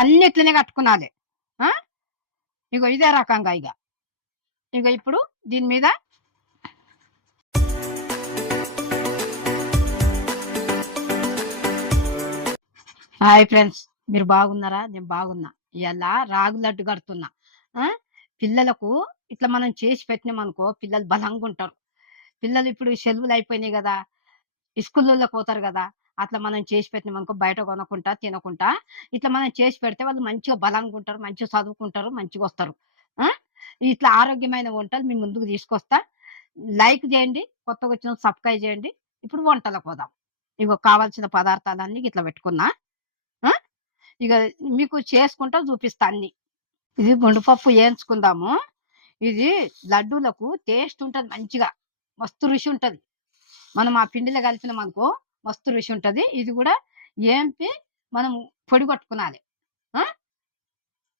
అన్ని ఇట్లనే కట్టుకునాలి. ఇగో ఇదే రకంగా ఇగ ఇప్పుడు దీని మీద హాయ్ ఫ్రెండ్స్, మీరు బాగున్నారా? నేను బాగున్నా. ఇలా రాగి లడ్డు కడుతున్నా. పిల్లలకు ఇట్లా మనం చేసి పెట్టినామనుకో పిల్లలు బలంగా ఉంటారు. పిల్లలు ఇప్పుడు సెలవులు అయిపోయినాయి కదా, స్కూళ్ళలోకి పోతారు కదా. అట్లా మనం చేసి పెట్టినామనుకో బయట కొనకుండా తినకుండా ఇట్లా మనం చేసి పెడితే వాళ్ళు మంచిగా బలంగా ఉంటారు, మంచిగా చదువుకుంటారు, మంచిగా వస్తారు. ఆ ఇట్లా ఆరోగ్యమైన వంటలు మీ ముందుకు తీసుకొస్తా. లైక్ చేయండి, కొత్తగా వచ్చిన సబ్స్క్రైబ్ చేయండి. ఇప్పుడు వంటలకు పోదాం. ఇగో కావాల్సిన పదార్థాలన్నీ ఇట్లా పెట్టుకున్నా. ఆ ఇక మీకు చేసుకుంటా చూపిస్తా అన్ని. ఇది గుండుపప్పు వేయించుకుందాము. ఇది లడ్డూలకు టేస్ట్ ఉంటది, మంచిగా మస్తు రుచి ఉంటది. మనం ఆ పిండిలో కలిపినాం అనుకో మస్తు రుచి ఉంటది. ఇది కూడా ఏంపి మనం పొడి కొట్టుకునాలి.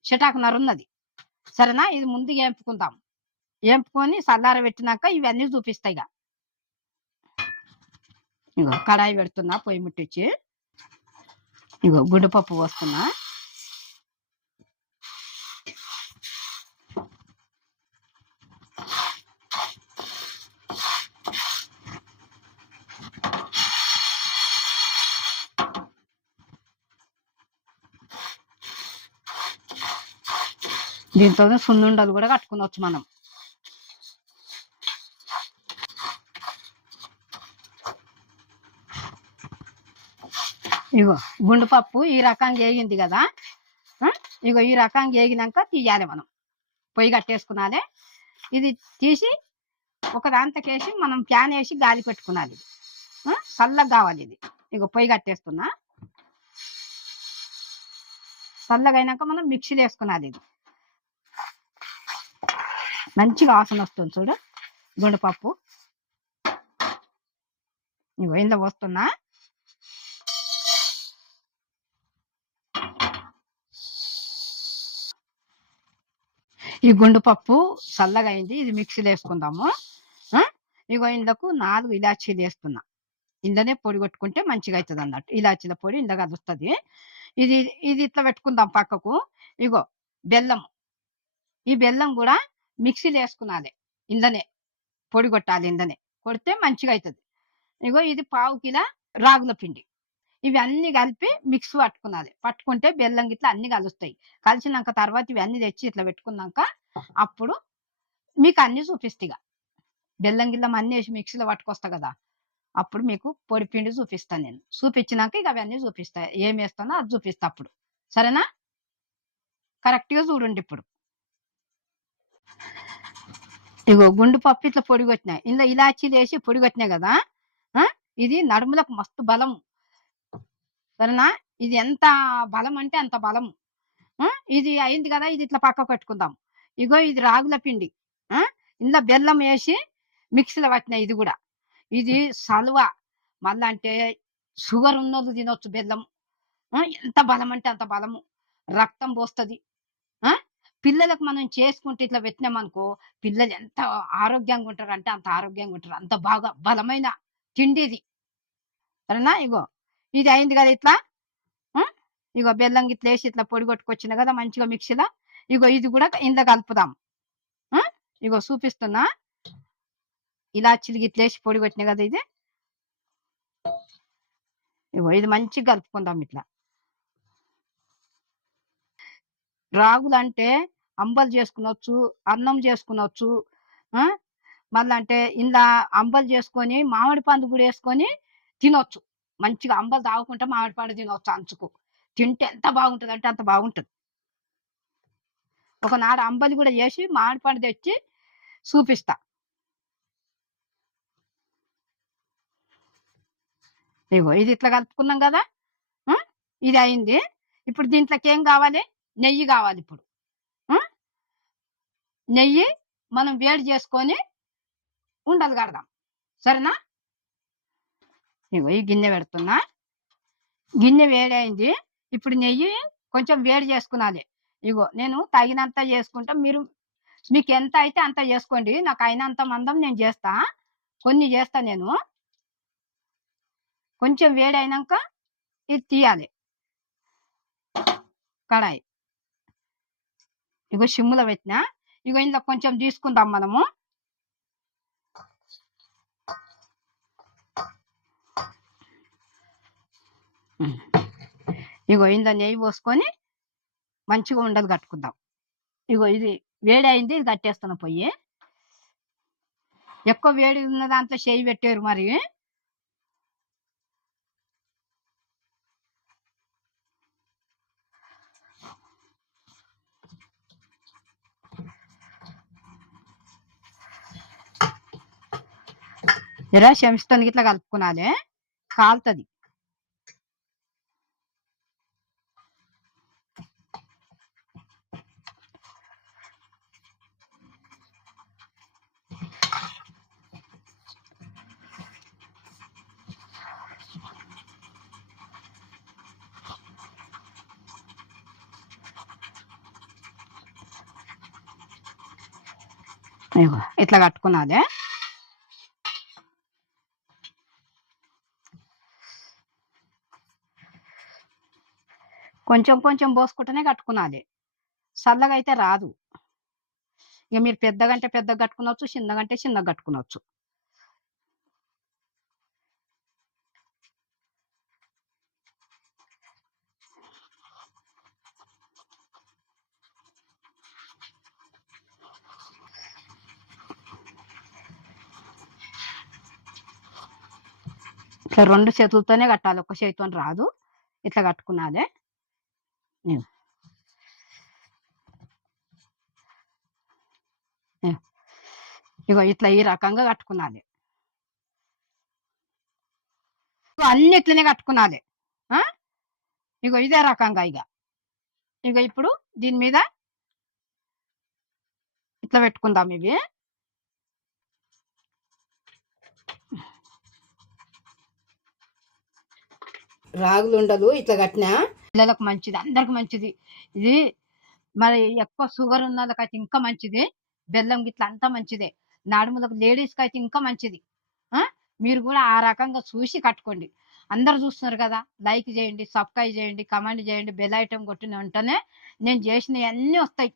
చిటాకు నరున్నది, సరేనా? ఇది ముందు ఏంపుకుందాం. ఏంపుకొని చల్లార పెట్టినాక ఇవన్నీ చూపిస్తాయి. ఇగో కడాయి పెడుతున్నా, పొయ్యి ముట్టించి ఇగో గుండుపప్పు పోస్తున్నా. దీంతో సున్నుండలు కూడా కట్టుకునవచ్చు మనం. ఇగో గుండుపప్పు ఈ రకంగా వేగింది కదా. ఇగో ఈ రకంగా వేగినాక తీయాలి మనం. పొయ్యి కట్టేసుకునాలి. ఇది తీసి ఒక దాంతకేసి మనం ప్యాన్ వేసి గాలి పెట్టుకునాలి. చల్లగా కావాలి ఇది. ఇగో పొయ్యి కట్టేస్తున్నా. చల్లగా అయినాక మనం మిక్సీలో వేసుకునాలి. ఇది మంచిగా వాసన వస్తుంది చూడు గుండుపప్పు. ఇగో ఇందులో పోస్తున్నా. ఈ గుండుపప్పు చల్లగా అయింది, ఇది మిక్సీలో వేసుకుందాము. ఇగో ఇందుకు 4 ఇలాచీలు వేస్తున్నా. ఇందనే పొడి కొట్టుకుంటే మంచిగా అవుతుంది అన్నట్టు. ఇలాచీల పొడి ఇంద కలుస్తుంది. ఇది ఇది ఇట్లా పెట్టుకుందాం పక్కకు. ఇగో బెల్లం, ఈ బెల్లం కూడా మిక్సీలో వేసుకునాలి. ఇందనే పొడి కొట్టాలి, ఇందనే కొడితే మంచిగా అవుతుంది. ఇగో ఇది 1/2 కిలో రాగుల పిండి. ఇవి అన్ని కలిపి మిక్స్ పట్టుకునాలి. పట్టుకుంటే బెల్లం గిట్లా అన్ని కలుస్తాయి. కలిసినాక తర్వాత ఇవి అన్ని తెచ్చి ఇట్లా పెట్టుకున్నాక అప్పుడు మీకు అన్ని చూపిస్తా. బెల్లం గిల్లం అన్ని వేసి మిక్సీలో పట్టుకొస్తా కదా, అప్పుడు మీకు పొడి పిండి చూపిస్తాను. నేను చూపించినాక ఇక అవన్నీ చూపిస్తా, ఏం వేస్తానో అది చూపిస్తా అప్పుడు. సరేనా? కరెక్ట్గా చూడండి. ఇప్పుడు ఇగో గుండు పప్పు ఇట్లా పొడి కొట్టినాయి. ఇందులో ఇలాచీలు వేసి పొడి కొట్టినాయి కదా. ఇది నడుములకు మస్తు బలం, సరేనా? ఇది ఎంత బలం అంటే అంత బలం. ఇది అయింది కదా, ఇది ఇట్లా పక్క పెట్టుకుందాం. ఇగో ఇది రాగుల పిండి. ఇందులో బెల్లం వేసి మిక్సీలో పట్టినాయి. ఇది కూడా ఇది సలువ, మళ్ళా అంటే షుగర్ ఉన్నోళ్ళు తినొచ్చు బెల్లం. ఎంత బలం అంటే అంత బలము, రక్తం పోస్తుంది. పిల్లలకు మనం చేసుకుంటే ఇట్లా పెట్టినామనుకో పిల్లలు ఎంత ఆరోగ్యంగా ఉంటారు అంటే అంత ఆరోగ్యంగా ఉంటారు. అంత బాగా బలమైన తిండి ఇది, సరేనా? ఇగో ఇది అయింది కదా ఇట్లా. ఇగో బెల్లం గిట్ల వేసి ఇట్లా పొడి కొట్టుకొచ్చిన కదా మంచిగా మిక్సీలో. ఇగో ఇది కూడా ఇందులో కలుపుదాం. ఇగో చూపిస్తున్నా. ఇలాచీలు గిట్ల వేసి పొడి కొట్టిన కదా ఇది. ఇగో ఇది మంచిగా కలుపుకుందాం ఇట్లా. రాగులు అంటే అంబలు చేసుకునొచ్చు, అన్నం చేసుకునొచ్చు. మళ్ళీ అంటే ఇందా అంబలు చేసుకొని మామిడి పండు కూడా వేసుకొని తినొచ్చు. మంచిగా అంబలు తాగుకుంటే మామిడి పండు తినవచ్చు అంచుకు. తింటే ఎంత బాగుంటుంది అంటే అంత బాగుంటుంది. ఒకనాడు అంబలి కూడా చేసి మామిడి పండు తెచ్చి చూపిస్తా. ఇగో ఇది ఇట్లా కలుపుకున్నాం కదా. ఇది అయింది. ఇప్పుడు దీంట్లోకి ఏం కావాలి? నెయ్యి కావాలి. ఇప్పుడు నెయ్యి మనం వేడి చేసుకొని ఉండలు కడదాం, సరేనా? ఇగో ఈ గిన్నె పెడుతున్నా. గిన్నె వేడి అయింది. ఇప్పుడు నెయ్యి కొంచెం వేడి చేసుకునాలి. ఇగో నేను తగినంత చేసుకుంటా, మీకు ఎంత అయితే అంత చేసుకోండి. నాకు అయినంత మందం నేను చేస్తా, కొన్ని చేస్తా నేను. కొంచెం వేడి అయినాక ఇది తీయాలి. కడాయి ఇగో సిమ్ములో పెట్టినా. ఇగో ఇందులో కొంచెం తీసుకుందాం మనము. ఇగో ఇందులో నెయ్యి పోసుకొని మంచిగా ఉండలు కట్టుకుందాం. ఇగో ఇది వేడి అయింది, ఇది కట్టేస్తున్నా పొయ్యి. ఎక్కువ వేడి ఉన్న దాంట్లో చేయి పెట్టారు మరి. జరా చెంచుతానికి ఇట్లా కలుపుకున్నాలి, కాలుతుంది. ఇట్లా కట్టుకున్నాలి. కొంచెం కొంచెం పోసుకుంటేనే కట్టుకున్నాలి, చల్లగా అయితే రాదు. ఇక మీరు పెద్దగంటే పెద్దగా కట్టుకునవచ్చు, చిన్నగంటే చిన్నగా కట్టుకునవచ్చు. ఇట్లా 2 చేతులతోనే కట్టాలి, ఒక్క చేతితో రాదు. ఇట్లా కట్టుకున్నాలి. ఇగో ఇట్లా ఈ రకంగా కట్టుకున్నాలి. అన్ని ఇట్లనే కట్టుకున్నాలి. ఇగో ఇదే రకంగా ఇక ఇప్పుడు దీని మీద ఇట్లా పెట్టుకుందాం. ఇవి రాగులు ఉండలు ఇట్లా కట్టినా పిల్లలకు మంచిది, అందరికి మంచిది. ఇది మరి ఎక్కువ షుగర్ ఉన్న వాళ్ళకైతే ఇంకా మంచిది. బెల్లం గిట్ల అంతా మంచిదే. నడుములకు లేడీస్కి అయితే ఇంకా మంచిది. మీరు కూడా ఆ రకంగా చూసి కట్టుకోండి. అందరు చూస్తున్నారు కదా, లైక్ చేయండి, సబ్స్క్రైబ్ చేయండి, కమెంట్ చేయండి, బెల్ ఐటమ్ కొట్టిన వెంటనే నేను చేసినవి అన్నీ వస్తాయి.